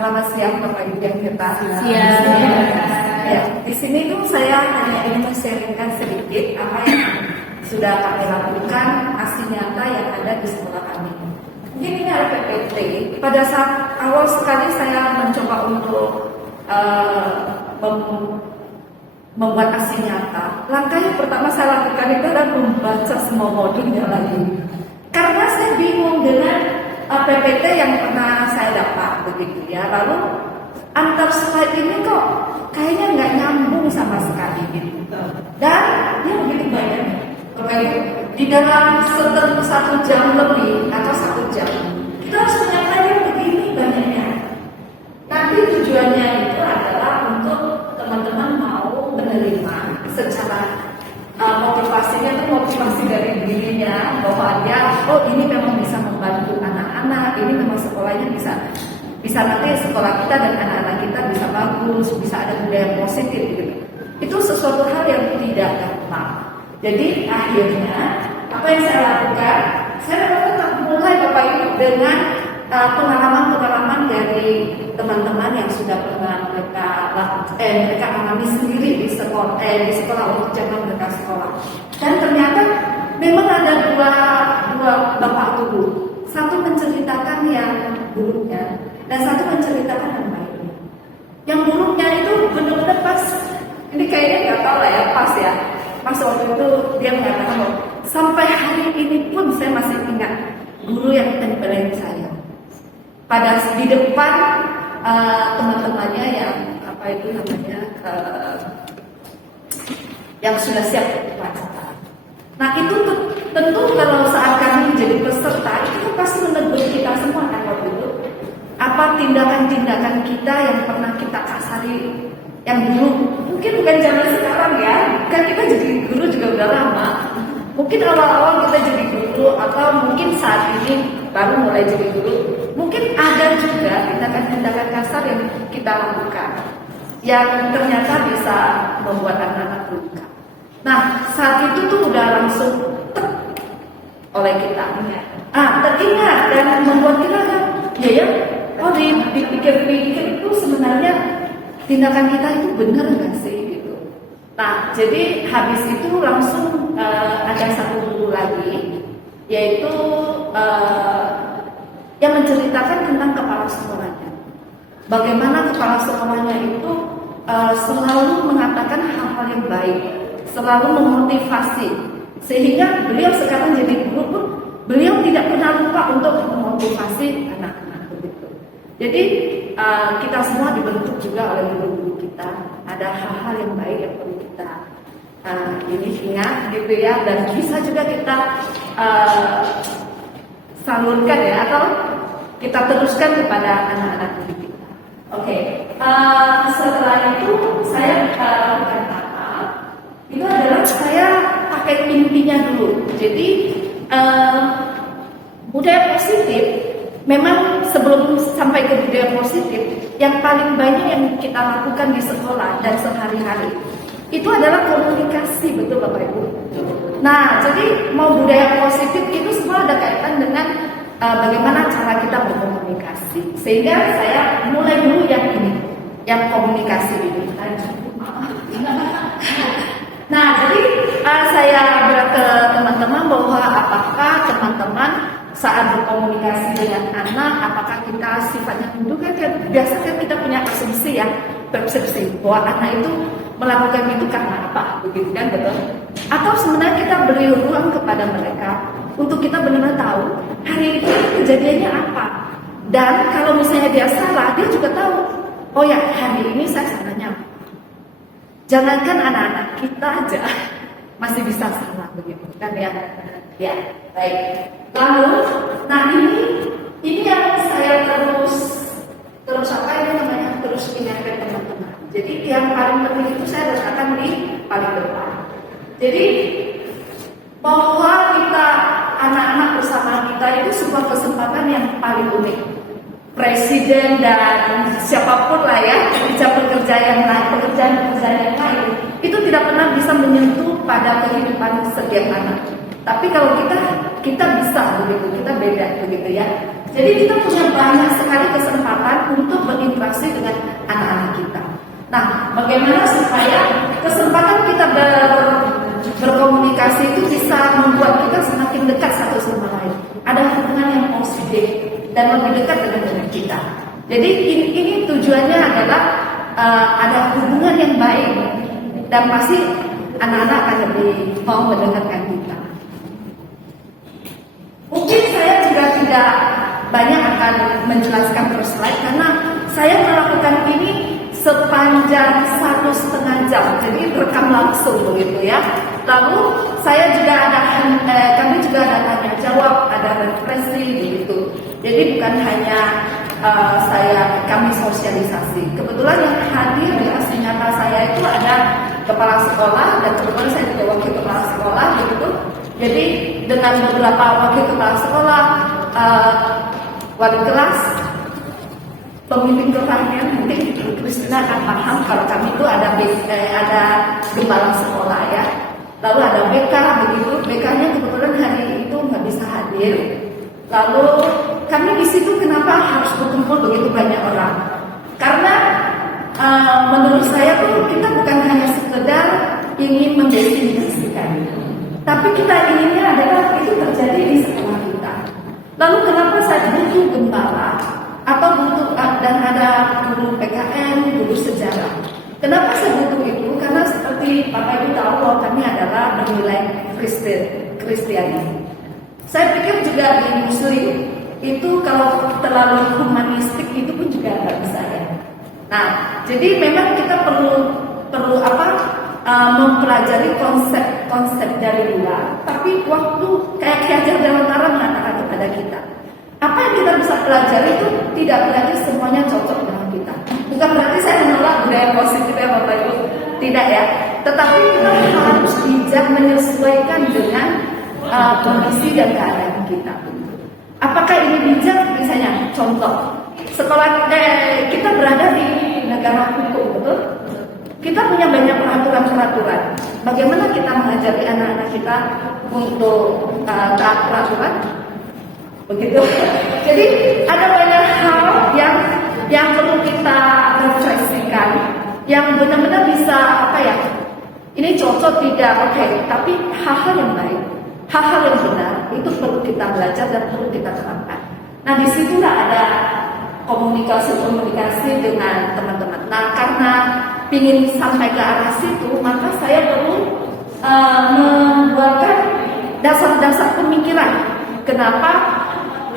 Selamat siang Bapak Ibu yang terkasih. Siang. Di sini tuh saya hanya ingin men-sharingkan sedikit apa yang sudah kami lakukan, aksi nyata yang ada di sekolah kami. Mungkin ini ada PPT. Pada saat awal sekali saya mencoba untuk membuat aksi nyata. Langkah yang pertama saya lakukan itu adalah membaca semua modulnya lagi. Karena saya bingung dengan PPT yang pernah saya dapat begitu ya. Lalu antar slide ini kok kayaknya nggak nyambung sama sekali gitu. Dan dia begitu banyak. Di dalam 1 jam lebih atau 1 jam kita harus menyampaikan begini banyaknya. Nanti tujuannya itu adalah untuk teman-teman mau menerima secara motivasinya itu motivasi dari dirinya bahwa dia ini memang bisa membantu anak-anak, ini memang sekolahnya bisa nanti sekolah kita dan anak-anak kita bisa bagus, bisa ada budaya positif gitu. Itu sesuatu hal yang tidak gampang. Jadi akhirnya apa yang saya lakukan? Saya tetap mulai Bapak Ibu dengan pengalaman-pengalaman dari teman-teman yang sudah pernah mereka alami sendiri di sekolah untuk zaman mereka sekolah. Dan ternyata memang ada dua bapak guru. Satu menceritakan yang buruknya dan satu menceritakan yang baiknya. Yang buruknya itu benar-benar pas. Ini kayaknya nggak tahu lah ya, pas ya. Pas waktu itu dia mengatakan bahwa sampai hari ini pun saya masih ingat guru yang tempelin saya. Pada di depan teman-temannya yang yang sudah siap upacara. Nah itu tentu kalau saat kami menjadi peserta itu pasti menegur kita semua kan waktu itu. Apa tindakan-tindakan kita yang pernah kita kasari yang dulu mungkin bukan zaman sekarang ya, kan kita jadi guru juga udah lama. Mungkin awal-awal kita jadi guru atau mungkin saat ini baru mulai jadi guru. Mungkin ada juga tindakan-tindakan kasar yang kita lakukan yang ternyata bisa membuat anak-anak luka. Nah, saat itu tuh udah langsung oleh kita. Teringat dan membuat kita kan, dipikir-pikir itu sebenarnya tindakan kita itu benar nggak sih gitu. Nah, jadi habis itu langsung ada satu guru lagi, yaitu yang menceritakan tentang kepala sekolahnya. Bagaimana kepala sekolahnya itu selalu mengatakan hal-hal yang baik, selalu memotivasi, sehingga beliau sekarang jadi guru pun beliau tidak pernah lupa untuk memotivasi anak-anak begitu. Jadi kita semua dibentuk juga oleh guru-guru kita. Ada hal-hal yang baik yang perlu kita ingat gitu ya, dan bisa juga kita salurkan ya, atau kita teruskan kepada anak-anak didik kita. Oke. Setelah itu saya lakukan apa? Itu adalah saya pakai intinya dulu. Jadi budaya positif memang sebelum sampai ke budaya positif yang paling banyak yang kita lakukan di sekolah dan sehari-hari itu adalah komunikasi, betul Bapak Ibu. Nah, jadi mau budaya positif itu semua ada kaitan dengan bagaimana cara kita berkomunikasi. Sehingga saya mulai dulu yang ini, yang komunikasi ini. Nah, jadi saya bilang ke teman-teman bahwa apakah teman-teman saat berkomunikasi dengan anak, apakah kita sifatnya dulu kan biasanya kita punya asumsi ya, persepsi bahwa anak itu melakukan itu karena apa, begitu kan, betul? Atau sebenarnya kita beri ruang kepada mereka untuk kita benar-benar tahu hari itu kejadiannya apa. Dan kalau misalnya dia salah, dia juga tahu, oh ya hari ini saya salahnya. Jangankan anak-anak kita aja masih bisa salah begitu kan ya. Ya, baik. Lalu, nah ini yang saya terus apa ini namanya, terus ingatkan teman-teman. Jadi yang paling penting itu saya letakkan di paling depan. Jadi bahwa kita anak-anak bersama kita itu sebuah kesempatan yang paling unik. Presiden dan siapapun lah ya, pekerjaan yang lain itu tidak pernah bisa menyentuh pada kehidupan setiap anak. Tapi kalau kita bisa begitu, kita beda begitu ya. Jadi kita punya banyak sekali kesempatan untuk berinteraksi Nah, bagaimana supaya kesempatan kita berkomunikasi itu bisa membuat kita semakin dekat satu sama lain. Ada hubungan yang positif dan lebih dekat dengan kita. Jadi ini tujuannya adalah ada hubungan yang baik dan pasti anak-anak akan lebih mau mendengarkan kita. Mungkin saya juga tidak banyak akan menjelaskan per slide karena saya melakukan ini sepanjang 1,5 jam, jadi rekam langsung begitu ya. Lalu saya juga kami juga ada tanya jawab, ada refleksi begitu. Jadi bukan hanya kami sosialisasi. Kebetulan yang hadir di aksi nyata saya itu ada kepala sekolah dan kebetulan saya juga wakil kepala sekolah begitu. Jadi dengan beberapa wakil kepala sekolah, wali kelas, pemimpin kelasnya, mungkin Kristina akan paham kalau kami itu ada gembala sekolah ya. Lalu ada BK begitu, BK-nya kebetulan hari itu nggak bisa hadir. Lalu kami di situ kenapa harus berkumpul begitu banyak orang? Karena menurut saya tuh kita bukan hanya sekedar ingin mendefinisikan, tapi kita inginnya adalah itu terjadi di sekolah kita. Lalu kenapa saya butuh gembala atau butuh dan ada guru PKN, guru sejarah? Kenapa saya butuh itu? Karena seperti Bapak Ibu tahu bahwa kami adalah bernilai Kristiani. Saya pikir juga di Muslim itu kalau terlalu humanistik itu pun juga nggak bisa ya. Nah, jadi memang kita perlu mempelajari konsep dari luar. Tapi waktu kayak Ki Hajar Dewantara mengatakan kepada kita, apa yang kita bisa pelajari itu tidak berarti semuanya cocok dengan kita. Bukan berarti saya menolak budaya positif ya Bapak Ibu, tidak ya. Tetapi kita harus bijak menyesuaikan dengan kondisi dan keadaan kita. Apakah ini bijak? Misalnya, contoh, kita berada di negara hukum, betul? Kita punya banyak peraturan-peraturan. Bagaimana kita mengajari anak-anak kita untuk taat peraturan? Begitu. Jadi ada banyak hal yang perlu kita refleksikan, yang benar-benar bisa ini cocok tidak oke, tapi hal-hal yang baik. Hal-hal yang benar itu perlu kita belajar dan perlu kita terapkan. Nah, disitulah ada komunikasi dengan teman-teman. Nah, karena ingin sampai ke arah situ, maka saya perlu membuatkan dasar-dasar pemikiran. Kenapa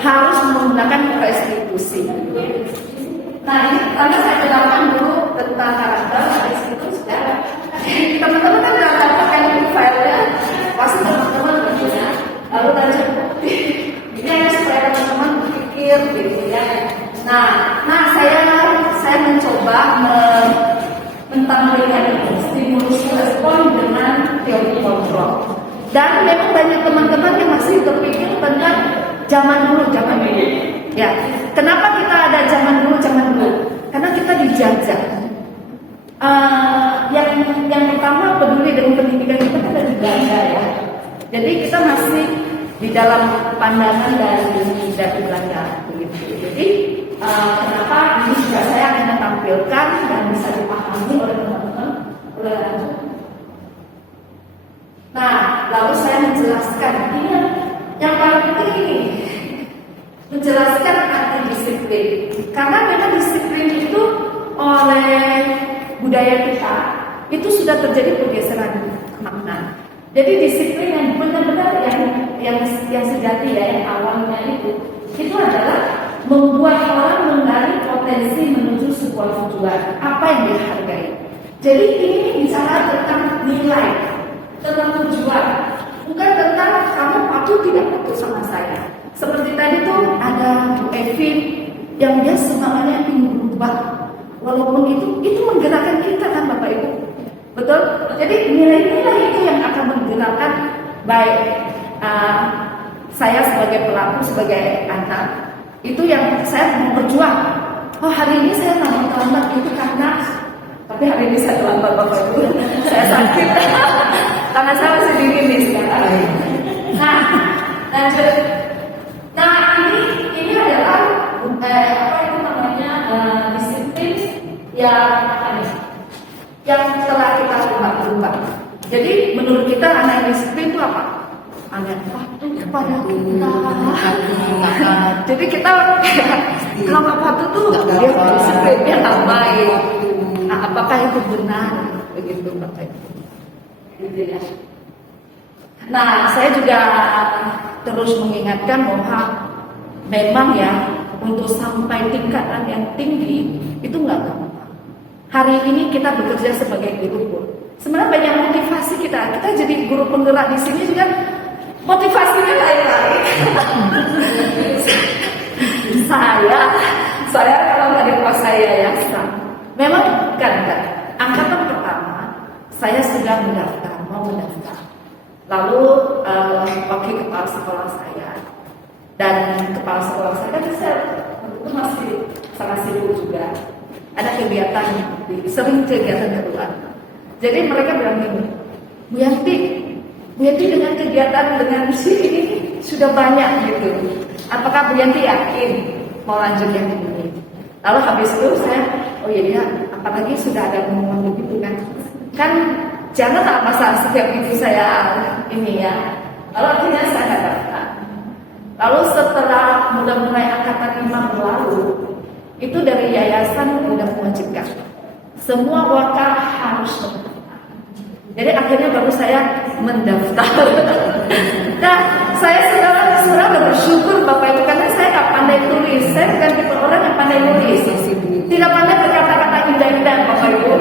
harus menggunakan restitusi? Nah, ini karena saya jelaskan dulu tentang karakter restitusi. Teman-teman kan sudah pakai filenya, pasti teman-teman punya. Lalu tadi ini supaya teman-teman berpikir gitu ya. Nah saya mencoba mentampilkan stimulus respon dengan teori kontrol. Dan memang banyak teman-teman yang masih berpikir tentang zaman dulu. Ya, kenapa kita ada zaman dulu? Karena kita dijajah. Yang pertama peduli dengan pendidikan kita kan dari Belanda ya. Jadi kita masih di dalam pandangan dari Belanda begitu. Jadi kenapa ini juga saya akan tampilkan dan bisa dipahami oleh teman-teman. Nah, lalu saya menjelaskan ini yang paling penting ini, menjelaskan arti disiplin. Karena memang disiplin itu oleh budaya kita itu sudah terjadi pergeseran makna. Jadi disiplin yang benar-benar yang sejati ya, yang awalnya itu adalah membuat orang menggali potensi menuju sebuah tujuan, apa yang dihargai. Jadi ini bicara tentang nilai, tentang tujuan, bukan tentang kamu patuh tidak patuh sama saya. Seperti tadi tuh ada Bu Evi yang dia semangatnya ingin berubah. Walaupun itu menggerakkan kita kan Bapak Ibu, betul? Jadi nilai-nilai itu yang akan menggerakkan baik saya sebagai pelaku, sebagai anak, itu yang saya mau berjuang. Oh hari ini saya nggak terlambat itu karena, tapi hari ini saya terlambat Bapak Ibu, saya sakit, tangan saya masih dingin nih sekarang. Nah ini adalah disiplin yang Tuhan. Jadi menurut kita anak yang disiplin itu apa? Anak patuh kepada kita. Jadi kita kalau nggak patuh tuh dia disiplin, dia nggak baik. Nah, apakah itu benar? Begitu Bapak Ibu. Gitu ya. Nah, saya juga terus mengingatkan bahwa memang ya untuk sampai tingkatan yang tinggi itu nggak gampang. Hari ini kita bekerja sebagai guru pun sebenarnya banyak motivasi kita jadi guru penggerak di sini juga motivasinya lain-lain. saya kalau nggak dikuasai yayasan, memang kan angkatan pertama saya sudah mau mendaftar. Lalu wakil kepala sekolah saya dan kepala sekolah saya kan saya itu masih sangat sibuk juga. Ada kegiatan, sering kegiatan keluar. Jadi mereka bilang gini, Bu Yanti dengan kegiatan dengan si ini sudah banyak gitu. Apakah Bu Yanti yakin mau lanjut yang ini? Lalu habis itu saya, oh iya, apalagi sudah ada pengumuman begitu kan? Kan jangan tak masa setiap itu saya ini ya. Lalu akhirnya saya daftar. Lalu setelah mulai angkatan 5 berlalu, itu dari yayasan sudah mewajibkan semua wakil harus mendaftar. Jadi akhirnya baru saya mendaftar. Nah, saya sudah bersyukur Bapak Ibu karena saya nggak pandai tulis. Saya bukan tipe orang yang pandai nulis. Tidak pandai berkata-kata indah-indah Bapak Ibu.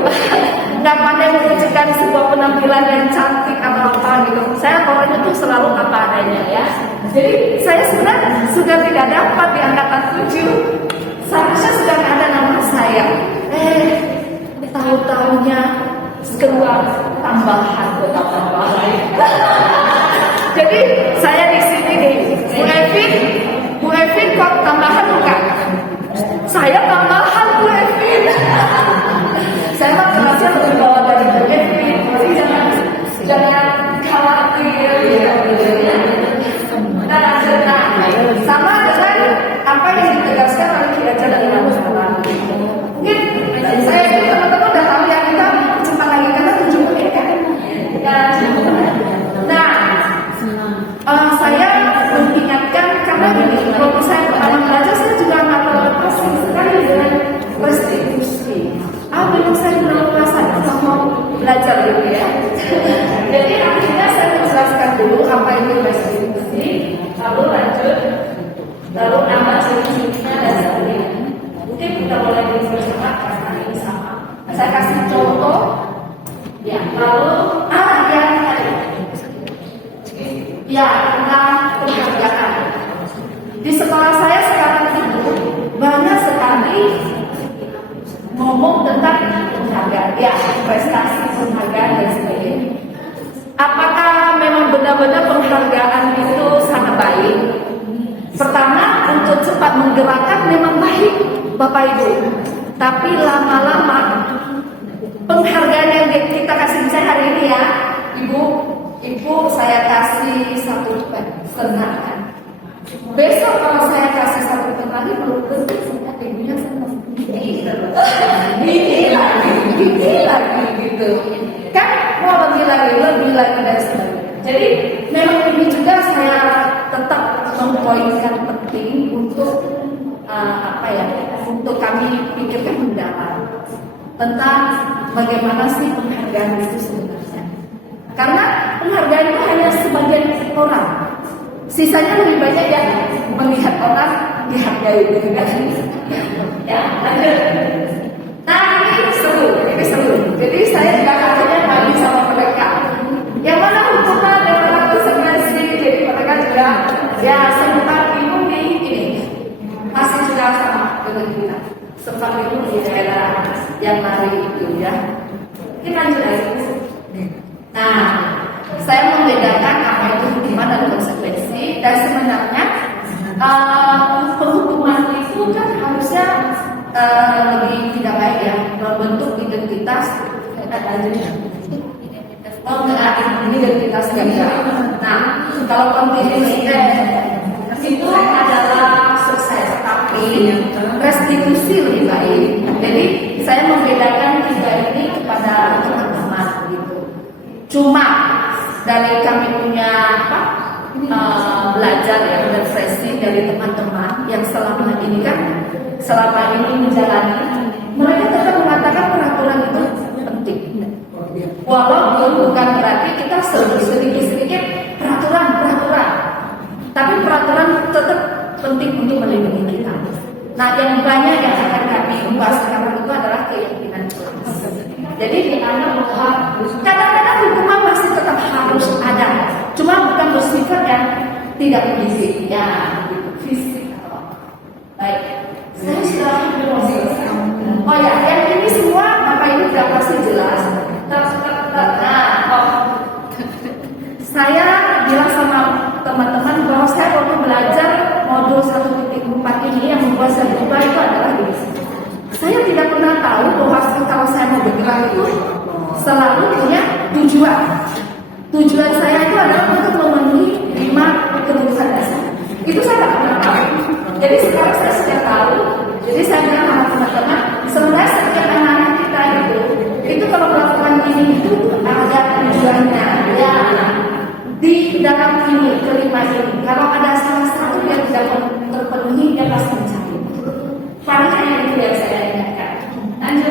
Nggak pandai menunjukkan sebuah penampilan yang cantik atau apa gitu. Saya orangnya tuh selalu apa adanya ya. Jadi saya sebenarnya sudah tidak dapat di angkatan 7. Seharusnya sudah ada nama saya. Tahu-tahunya keluar tambahan. Jadi saya di sini nih, Bu Evin kok tambahan bukan? Saya tambahan Bu Evin. Saya mah kerasnya lebih bawah dari Bu Evin. Jadi jangan khawatir. Nah, sama dengan apa yang ditegaskan oleh Kiai dari Rasulullah. Mungkin saya itu teman-teman udah tahu ya, kita cepat lagi karena 7 menit kan. Nah, saya mengingatkan karena gini, waktu saya pertama belajar saya juga nggak terlepas sekali dengan restitusi. Belum saya belum merasa mau belajar gitu ya. Jadi akhirnya saya menjelaskan dulu apa itu restitusi, lalu lanjut. Lalu nama ciri-cirinya dan sebagainya. Mungkin kita boleh bersama karena ini sama. Saya kasih contoh. Ya, lalu yang tadi. Ya, tentang penghargaan. Di sekolah saya sekarang itu banyak sekali ngomong tentang penghargaan, ya, prestasi, penghargaan dan sebagainya. Apakah memang benar-benar penghargaan itu sangat baik? Pertama, untuk cepat menggerakkan memang baik, Bapak Ibu. Tapi lama-lama penghargaan yang kita kasih saya hari ini ya, Ibu saya kasih 1,5 kan. Besok kalau saya kasih 1,5 lagi, belum tentu saya ibunya ini lagi gitu. Kan mau lebih lagi dan sebagainya. Jadi memang ini juga saya tetap mempoinkan penting untuk untuk kami pikirkan mendalam tentang bagaimana sih penghargaan itu sebenarnya. Karena penghargaan itu hanya sebagian orang, sisanya lebih banyak yang melihat orang dihargai gitu kan. Ya, lanjut. Nah ini seru. Jadi saya juga akhirnya bagi sama mereka. Yang mana hukuman, yang mana konsekuensi. Jadi mereka juga ya sempat bingung di ini. Masih juga sama dengan kita. Sempat bingung di daerah yang lari itu ya. Kita lanjut lagi. Nah, saya membedakan apa itu hukuman dan konsekuensi. Dan sebenarnya penghukuman itu kan harusnya lebih tidak baik ya, berbentuk identitas. Identitas ganda. Nah, kalau kontinuitas itu adalah sukses, tapi restitusi lebih baik. Jadi saya membedakan tiga ini kepada teman-teman gitu. dari teman-teman yang selama ini menjalani, mereka tetap mengatakan peraturan itu penting. Walaupun bukan berarti kita sedikit-sedikit peraturan, tapi peraturan tetap penting untuk melindungi kita. Nah, yang banyak yang akan kami bahas sekarang itu adalah keyakinan Tuhan. Jadi dianggap bahwa kadang-kadang hukuman masih tetap harus ada, cuma bukan bersifat yang tidak fisik, ya, gitu, fisik. Baik, saya sudah selesai. Oh ya, yang ini semua Bapak Ibu sudah pasti jelas. Saya bilang sama teman-teman bahwa saya waktu belajar modul 1.4 ini yang membuat saya berubah itu adalah ini. Saya tidak pernah tahu bahwa kalau saya mau bergerak itu selalu punya tujuan. Tujuan saya itu adalah untuk memenuhi 5 kebutuhan dasar. Itu saya tidak pernah tahu. Jadi sekarang saya sudah tahu. Jadi saya bilang sama teman-teman, sebenarnya setiap anak-anak kita itu kalau melakukan ini itu ada tujuannya. Ya, di dalam ini kelima ini, kalau ada salah satu yang tidak terpenuhi, dia pasti mencari. Paling hanya itu yang saya ingatkan. Lanjut,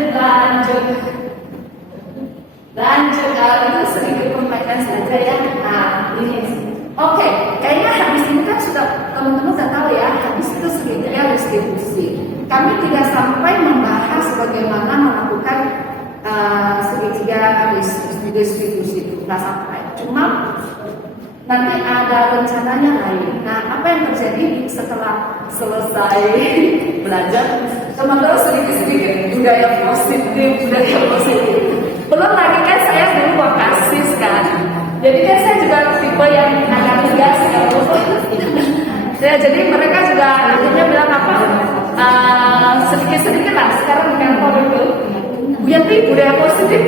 itu sedikit perbaikan saja ya. Nah, ini. Oke, kayaknya habis ini kan sudah teman-teman sudah tahu ya, habis itu segitiga restitusi. Kami tidak sampai membahas bagaimana melakukan segitiga restitusi itu, nggak sampai. Cuma nanti ada rencananya lain. Nah, apa yang terjadi setelah selesai belajar? Teman-teman sedikit-sedikit budaya positif. Belum lagi kan saya dulu wakasis kan. Jadi kan saya juga tipe yang agak tegas ya, jadi mereka juga akhirnya bilang apa? Sedikit-sedikit lah sekarang di kantor itu. Bu Yanti budaya positif.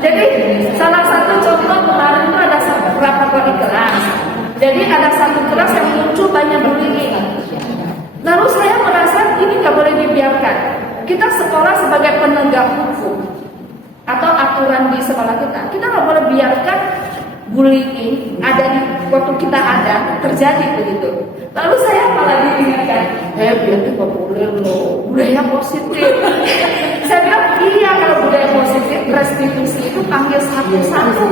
Jadi salah satu contoh kemarin itu ada beberapa kali kelas. Jadi ada satu kelas yang muncul banyak bullying. Lalu saya merasa ini nggak boleh dibiarkan. Kita sekolah sebagai penegak hukum atau aturan di sekolah kita nggak boleh biarkan bullying ada di waktu kita ada terjadi begitu. Lalu saya malah diingatkan, biar kita boleh loh budaya positif. Saya bilang iya, kalau budaya positif restitusi itu panggil satu-satu.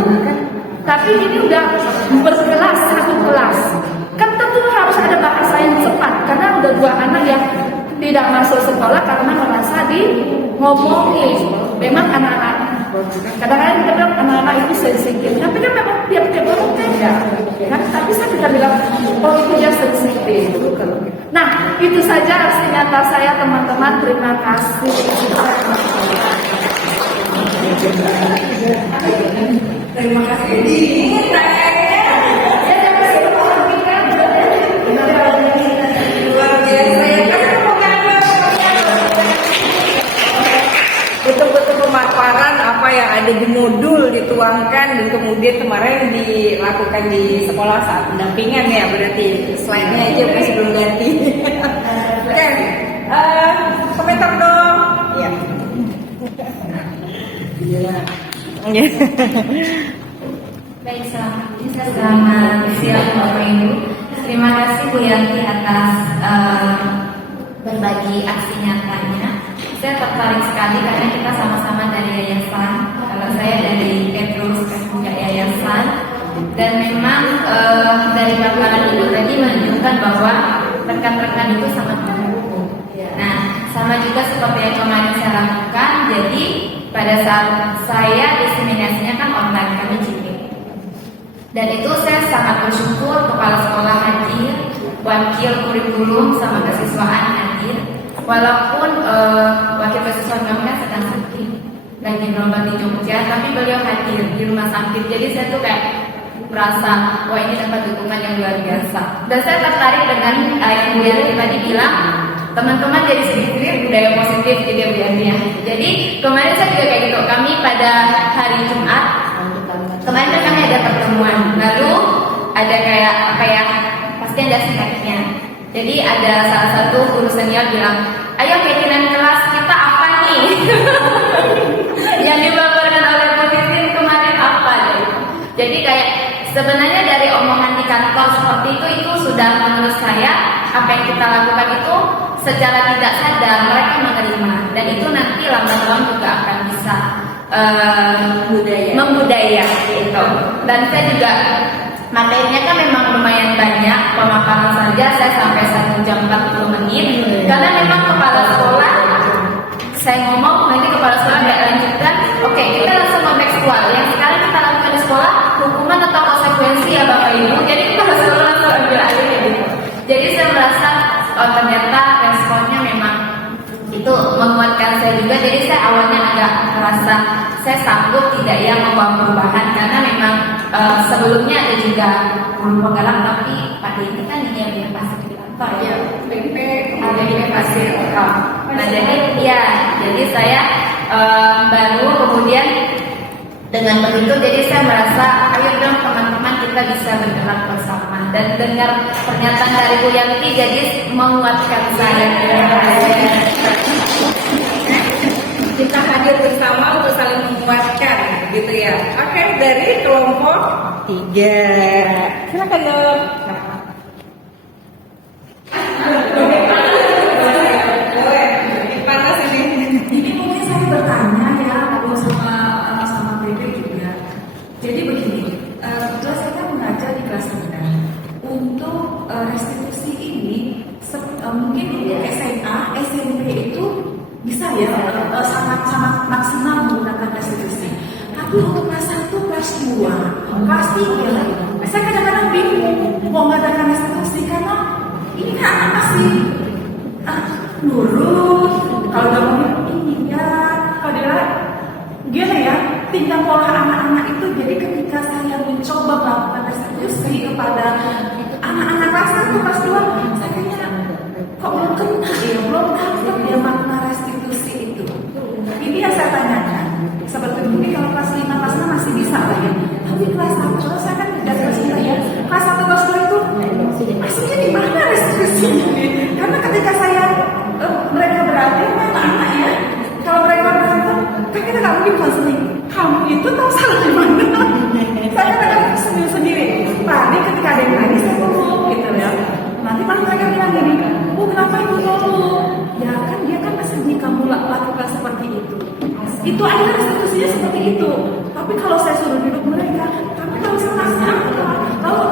Tapi ini udah berkelas, satu kelas. Kan tentu harus ada bahasa yang cepat karena udah 2 anak yang tidak masuk sekolah karena merasa ngomongin. Memang anak-anak kadang-kadang kita bilang anak-anak itu sensitif, tapi kan memang tiap-tiap orang beda kan? Tapi saya tidak bilang oh itu dia sensitif. Nah, itu saja aksi nyata saya teman-teman. Terima kasih. Terima kasih. Luar biasa ya. Betul-betul pemaparan apa yang ada di modul dituangkan dan kemudian kemarin dilakukan di sekolah saat pendampingan ya, berarti slide-nya aja masih belum ganti. Oke, komentar dong. Iya. Baik, selamat siang Bapak Ibu. Terima kasih Bu Yanti atas berbagi aksi nyatanya. Saya tertarik sekali karena kita sama-sama dari yayasan. Kalau saya dari Petrus juga yayasan. Dan memang dari paparan itu tadi menunjukkan bahwa rekan-rekan itu sangat mendukung. Nah, sama juga seperti yang kemarin saya lakukan. Jadi pada saat saya diseminasinya kan online, kami Ciping. Dan itu saya sangat bersyukur kepala sekolah hadir, wakil kurikulum sama kesiswaan hadir. Walaupun wakil kesiswaan kami sedang sakit, lagi berobat di Jogja, tapi beliau hadir di rumah sakit. Jadi saya tuh kayak merasa, wah ini dapat dukungan yang luar biasa. Dan saya tertarik dengan yang Bu Yanti tadi bilang, teman-teman jadi sedikit budaya positif gitu ya Bu Yanti ya. Jadi kemarin saya juga kayak gitu, kami pada hari Jumat, kemarin kan kami ada pertemuan, lalu ada kayak apa ya, pasti ada snacknya. Jadi ada salah satu guru senior bilang, ayo keyakinan kelas kita apa nih? Yang dibabarkan oleh Bu Titin kemarin apa deh? Jadi kayak sebenarnya dari omongan di kantor seperti seperti itu sudah menurut saya apa yang kita lakukan itu secara tidak sadar mereka menerima, dan itu nanti lambat laun juga akan bisa membudaya gitu. Dan saya juga materinya kan memang lumayan banyak, pemaparan saja saya sampai 1 jam 40 menit karena memang kepala sekolah saya ngomong, nanti kepala sekolah nggak lanjutkan, oke kita langsung kontekstual yang sekarang kita lakukan di sekolah, hukuman atau konsekuensi ya Bapak Ibu. Jadi kepala sekolah langsung ambil alih gitu. Jadi saya merasa ternyata responnya memang itu menguatkan saya juga. Jadi saya awalnya agak merasa saya sanggup tidak ya membawa perubahan, karena memang sebelumnya ada juga guru penggerak, tapi pada ini kan ini yang pasir di kantor ya, ada ini pasir. Nah jadi saya baru kemudian dengan begitu jadi saya merasa ayo dong teman-teman kita bisa bergerak bersama, dan dengar pernyataan dari Bu Yanti jadi menguatkan saya. Kita hadir bersama untuk saling menguatkan, gitu ya. Oke, dari kelompok 3, silakan dong. Panas ini. Ini mungkin saya bertanya ya, sama Bebe juga. Jadi begini, kebetulan saya kan mengajar di kelas rendah. Untuk restitusi ini, mungkin untuk SMA, SMP itu bisa ya sangat maksimal menggunakan restitusi. Tapi untuk kelas 1, kelas 2, kelas 3, saya kadang-kadang bingung mau mengadakan restitusi karena ini kan anak masih nurut. Kalau nggak mau ini ya, kalau dia ya tinggal pola anak-anak itu. Jadi ketika saya mencoba melakukan restitusi kepada anak-anak kelas 1, kelas 2, saya kayaknya kok belum kena ya, belum dapat ya makna restitusi itu. Ini yang saya tanyakan. Seperti mungkin kalau kelas 5, kelas 6 masih bisa lah ya. Tapi kelas 1, kalau saya kan tidak kelas 5 ya. Kelas 1, kelas 2 itu maksudnya di mana restitusinya? Karena ketika saya mereka berarti anak-anak ya. Kalau mereka berantem, kan kita nggak mungkin konseling. Kamu itu tahu salah di mana? Saya kadang sendiri. Tadi ketika ada yang tadi saya ngomong gitu ya. Nanti malah mereka bilang gini, Bu kenapa ibu ngomong? Ya kan dia kan masih di kamu lakukan seperti itu. Itu aja restitusinya seperti itu. Tapi kalau saya suruh duduk mereka, tapi kalau sama kalau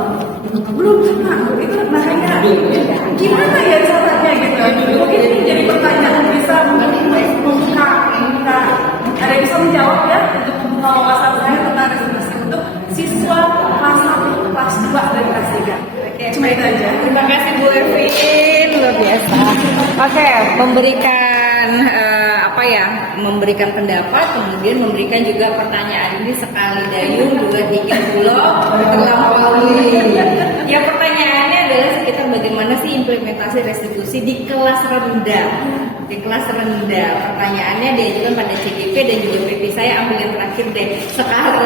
belum kena, itu makanya gimana ya caranya gitu. Mungkin ini jadi pertanyaan bisa membuka ada yang bisa menjawab ya untuk membuka wawasan saya tentang restitusi untuk siswa kelas 1, kelas 2 dan kelas 3. Cuma itu aja. Terima kasih Bu Evin, luar biasa. Oke, memberikan pendapat, kemudian memberikan juga pertanyaan. Ini sekali dayung, 2, 3 pulau terlampaui. Ya, pertanyaannya adalah sekitar bagaimana sih implementasi restitusi di kelas rendah. Di kelas rendah, pertanyaannya diajukan pada CGP dan juga PP. Saya ambil yang terakhir deh sekarang,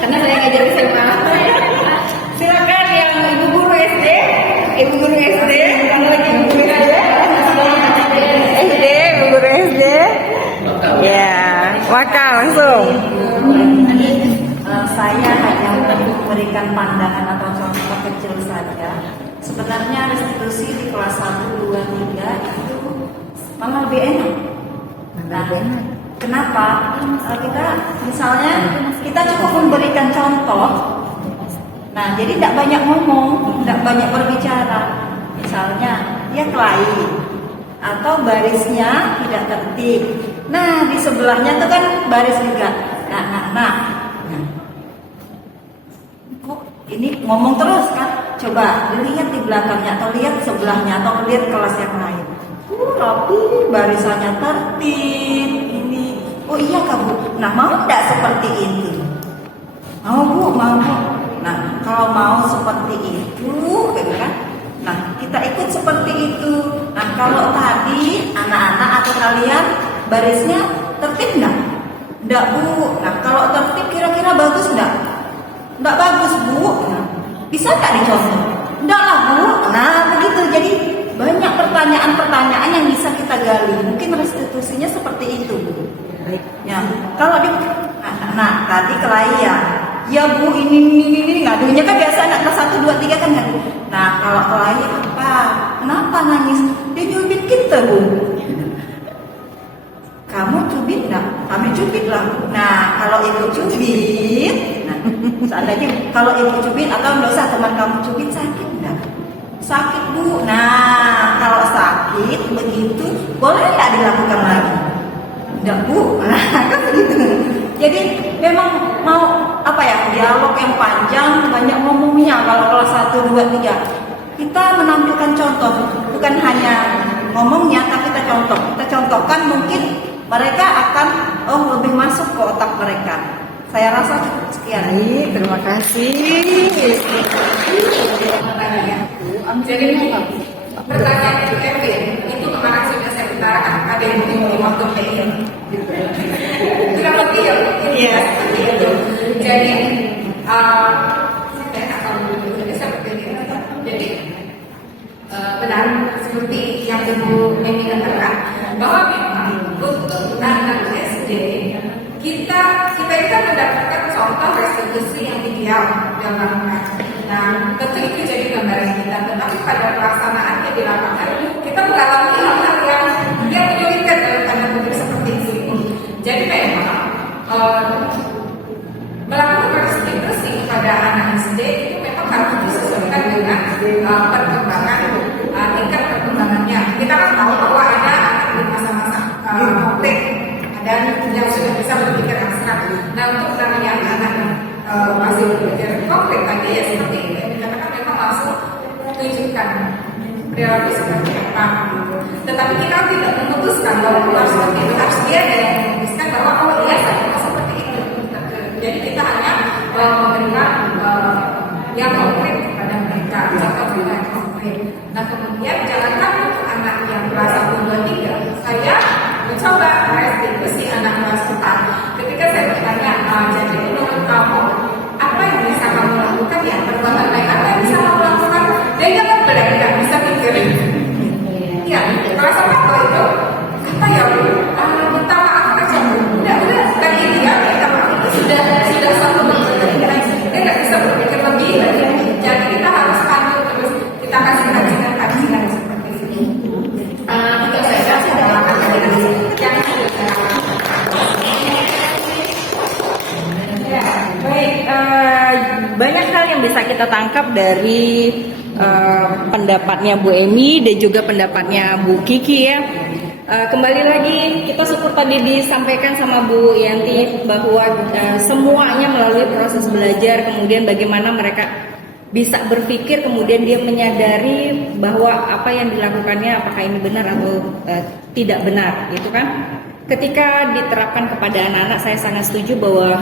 karena saya ngajar SMA. Silakan yang ibu guru SD, kalau lagi ibu guru SD, ibu guru SD, ya, maka langsung. Saya hanya memberikan pandangan atau contoh kecil saja. Sebenarnya restitusi di kelas 1, 2, 3 itu malah lebih enak. Nah, kenapa? Kita misalnya kita cukup memberikan contoh. Nah, jadi tidak banyak ngomong, tidak banyak berbicara. Misalnya dia kelahi atau barisnya tidak tertib. Nah, di sebelahnya itu kan baris juga. Nah. Kok ini ngomong terus kan? Coba lihat di belakangnya atau lihat sebelahnya atau lihat kelas yang lain. Rapi, barisannya tertib. Ini. Oh iya kamu. Nah, mau tidak seperti ini? Mau Bu, mau. Nah, kalau mau seperti itu, gitu kan? Nah, kita ikut seperti itu. Nah, kalau tadi anak-anak atau kalian barisnya tertib enggak? Enggak Bu. Nah, kalau tertib kira-kira bagus enggak? Enggak bagus Bu. Nah, bisa enggak dicontoh? Enggak lah Bu. Nah, begitu. Jadi banyak pertanyaan-pertanyaan yang bisa kita gali. Mungkin restitusinya seperti itu Bu. Ya, kalau di tadi kelahi ya. ya Bu ini ngadunya kan biasa anak kelas 1, 2, 3 kan ngadu. Nah kalau lain apa? Kenapa nangis? Dia nyubit kita Bu. Kamu cubit nggak? Kami cubit lah. Nah kalau ibu cubit, nah, seandainya kalau ibu cubit atau dosa teman kamu cubit sakit nggak? Sakit Bu. Nah kalau sakit begitu boleh nggak dilakukan lagi? Nggak Bu. Nah kan begitu. Jadi memang mau apa ya, dialog yang panjang, banyak ngomongnya kalau kelas 1, 2, 3. Kita menampilkan contoh, bukan hanya ngomongnya tapi kita contoh. Kita contohkan mungkin mereka akan lebih masuk ke otak mereka. Saya rasa cukup sekian. Baik, terima kasih. Jadi pertanyaan itu Kevin, itu kemarin sudah saya utarakan, ada yang mau waktu pengen. Kurang lebih ya, Iya. seperti itu. Jadi, saya akan menunjukkan seperti ini. Jadi, benar seperti yang Ibu Memi katakan, bahwa memang untuk anak SD kita itu mendapatkan contoh restitusi yang ideal dalam. Nah, tentu itu jadi gambaran kita, tetapi pada pelaksanaannya di lapangan kita mengalami hal-hal yang menyulitkan dalam tanda kutip seperti itu. Jadi memang melakukan restitusi pada anak SD itu memang harus disesuaikan dengan perkembangan tingkat perkembangannya. Kita kan tahu bahwa ada anak di masa-masa konflik dan yang sudah bisa berpikir abstrak. Nah, untuk namanya anak masih berpikir konflik tadi ya seperti ini, dikatakan memang langsung tunjukkan perilaku seperti apa. Tetapi kita tidak memutuskan bahwa harus seperti itu, harus dia yang memutuskan bahwa oh iya saya mau seperti itu. Jadi kita hanya memberikan yang konkret kepada mereka, contoh yang konkret. Nah kemudian jangankan untuk anak yang kelas 1, 2, 3, saya mencoba restitusi anak kelas 4. Ketika saya bertanya, jadi menurut kamu apa yang bisa kamu lakukan ya, perbuatan baik apa yang bisa kamu lakukan? Dia jangan belajar, bisa pikirin. Iya, kelas 4 itu apa ya Bu? Minta maaf aja Bu. Udah, tadi dia minta maaf itu sudah satu bentuk. Dia nggak bisa berpikir lebih. Jadi kita harus pandu terus, kita kasih kajian seperti ini. Untuk saya kasih dalam yang Ya, baik. Banyak hal yang bisa kita tangkap dari pendapatnya Bu Emi dan juga pendapatnya Bu Kiki ya. Kembali lagi kita syukur tadi disampaikan sama Bu Yanti bahwa semuanya melalui proses belajar, kemudian bagaimana mereka bisa berpikir, kemudian dia menyadari bahwa apa yang dilakukannya apakah ini benar atau tidak benar, itu kan. Ketika diterapkan kepada anak-anak, saya sangat setuju bahwa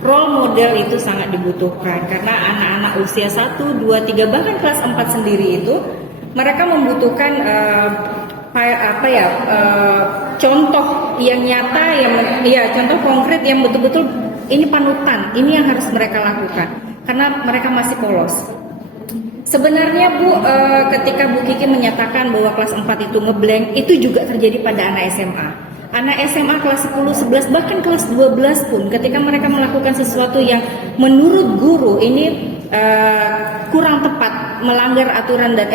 role model itu sangat dibutuhkan karena anak-anak usia 1, 2, 3 bahkan kelas 4 sendiri itu mereka membutuhkan contoh yang nyata, contoh konkret yang betul-betul ini panutan, ini yang harus mereka lakukan karena mereka masih polos. Sebenarnya Bu, ketika Bu Kiki menyatakan bahwa kelas 4 itu ngeblank, itu juga terjadi pada anak SMA. Anak SMA kelas 10, 11, bahkan kelas 12 pun ketika mereka melakukan sesuatu yang menurut guru ini kurang tepat, melanggar aturan dan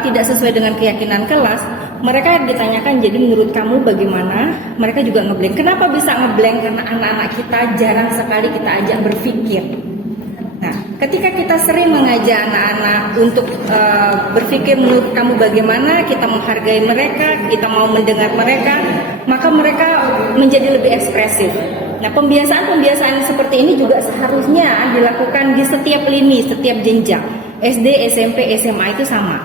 tidak sesuai dengan keyakinan kelas, mereka ditanyakan, jadi menurut kamu bagaimana? Mereka juga ngeblank. Kenapa bisa ngeblank? Karena anak-anak kita jarang sekali kita ajak berpikir. Nah, ketika kita sering mengajak anak-anak untuk berpikir menurut kamu bagaimana, kita menghargai mereka, kita mau mendengar mereka, maka mereka menjadi lebih ekspresif. Nah, pembiasaan seperti ini juga seharusnya dilakukan di setiap lini, setiap jenjang. SD, SMP, SMA itu sama.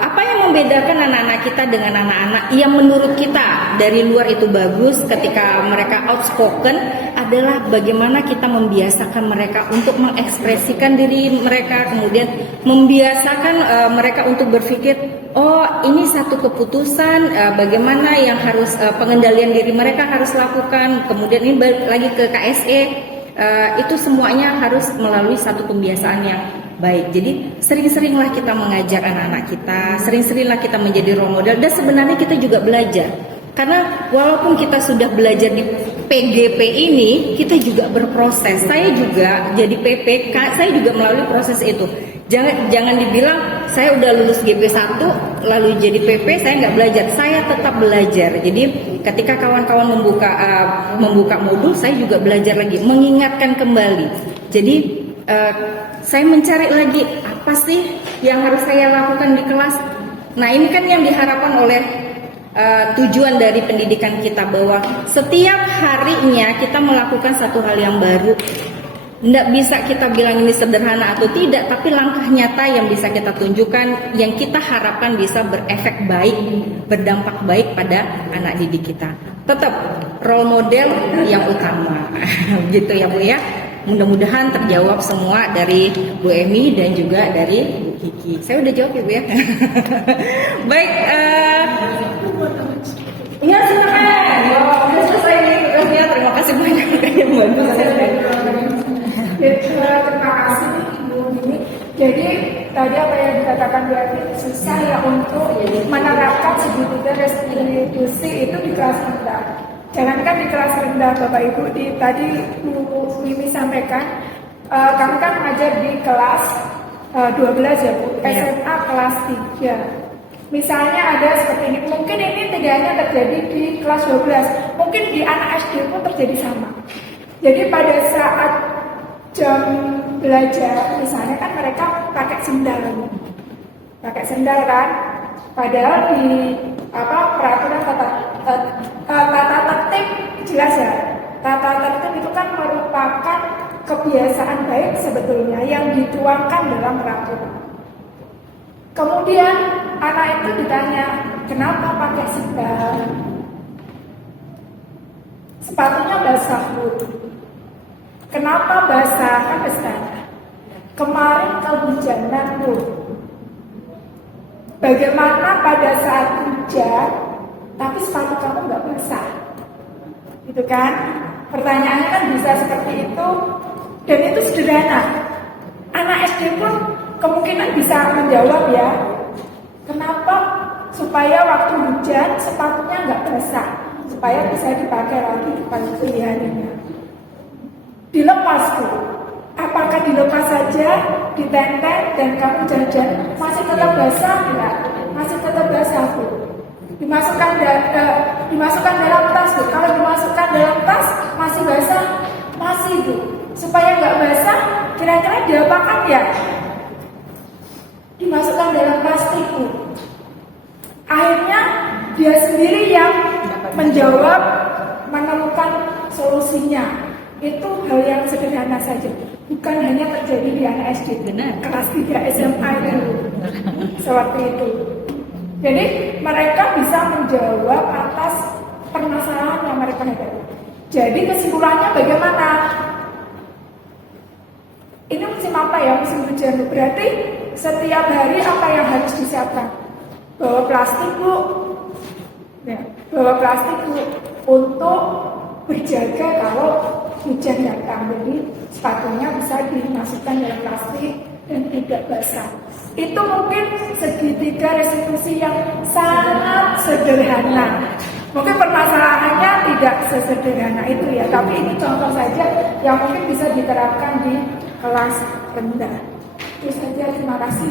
Apa yang membedakan anak-anak kita dengan anak-anak yang menurut kita dari luar itu bagus ketika mereka outspoken adalah bagaimana kita membiasakan mereka untuk mengekspresikan diri mereka, kemudian membiasakan mereka untuk berpikir, oh ini satu keputusan, bagaimana yang harus pengendalian diri mereka harus lakukan, kemudian ini balik lagi ke KSE, itu semuanya harus melalui satu pembiasaan yang baik. Jadi sering-seringlah kita mengajak anak-anak kita, sering-seringlah kita menjadi role model, dan sebenarnya kita juga belajar. Karena walaupun kita sudah belajar di PGP ini, kita juga berproses. Saya juga jadi PPK, saya juga melalui proses itu. Jangan dibilang saya udah lulus GP1 lalu jadi PP saya nggak belajar. Saya tetap belajar. Jadi ketika kawan-kawan membuka modul, saya juga belajar lagi, mengingatkan kembali. Jadi saya mencari lagi apa sih yang harus saya lakukan di kelas. Nah, ini kan yang diharapkan oleh tujuan dari pendidikan kita, bahwa setiap harinya kita melakukan satu hal yang baru. Tidak bisa kita bilang ini sederhana atau tidak, tapi langkah nyata yang bisa kita tunjukkan, yang kita harapkan bisa berefek baik, berdampak baik pada anak didik kita. Tetap role model yang utama, gitu ya Bu ya. Mudah-mudahan terjawab semua dari Bu Emi dan juga dari Bu Kiki. Saya udah jawab ya Bu ya. Baik, iya silakan. Udah selesai nih tugasnya. Terima kasih banyak yang bantu saya. Terima kasih Ibu Mimi. Jadi tadi apa yang dikatakan Bu Emi, susah ya untuk menerapkan segitiga restitusi itu di kelas rendah. Jangankan di kelas rendah Bapak Ibu, tadi Bu Mimi sampaikan, kami kan mengajar di kelas 12 ya Bu, SMA kelas 3. Misalnya ada seperti ini, mungkin ini tidak hanya terjadi di kelas 12, mungkin di anak SD pun terjadi sama. Jadi pada saat jam belajar, misalnya kan mereka pakai sendal kan, padahal di peraturan tata tertib jelas ya, tata tertib itu kan merupakan kebiasaan baik sebetulnya yang dituangkan dalam peraturan. Kemudian anak itu ditanya, kenapa pakai sendal? Sepatunya basah Bu. Kenapa basah? Kan bertanya. Kemarin kehujanan Bu. Bagaimana pada saat hujan, tapi sepatu kamu nggak basah? Gitu kan? Pertanyaannya kan bisa seperti itu, dan itu sederhana. Anak SD pun kemungkinan bisa menjawab ya. Kenapa? Supaya waktu hujan sepatunya nggak basah, supaya bisa dipakai lagi pada pilihannya. Dilepas Bu. Apakah dilepas saja, ditenteng, dan kamu jajan masih tetap basah enggak? Masih tetap basah Bu. Dimasukkan dalam tas Bu. Kalau dimasukkan dalam tas masih basah, masih Bu. Supaya nggak basah, kira-kira diapakan ya? Dimasukkan dalam plastik Bu. Akhirnya dia sendiri yang menjawab, menemukan solusinya. Itu hal yang sederhana saja, bukan hanya terjadi di anak SD, kelas 3 SMA itu seperti itu. Jadi mereka bisa menjawab atas permasalahan yang mereka hadapi. Jadi kesimpulannya bagaimana? Ini musim apa ya? Musim hujan. Berarti setiap hari apa yang harus disiapkan? Bawa plastik Bu, ya, bawa plastik Bu untuk berjaga kalau hujan datang. Jadi sepatunya bisa dimasukkan dalam plastik dan tidak basah. Itu mungkin segitiga restitusi yang sangat sederhana. Mungkin permasalahannya tidak sesederhana itu ya, tapi ini contoh saja yang mungkin bisa diterapkan di kelas rendah. Itu saja, terima kasih.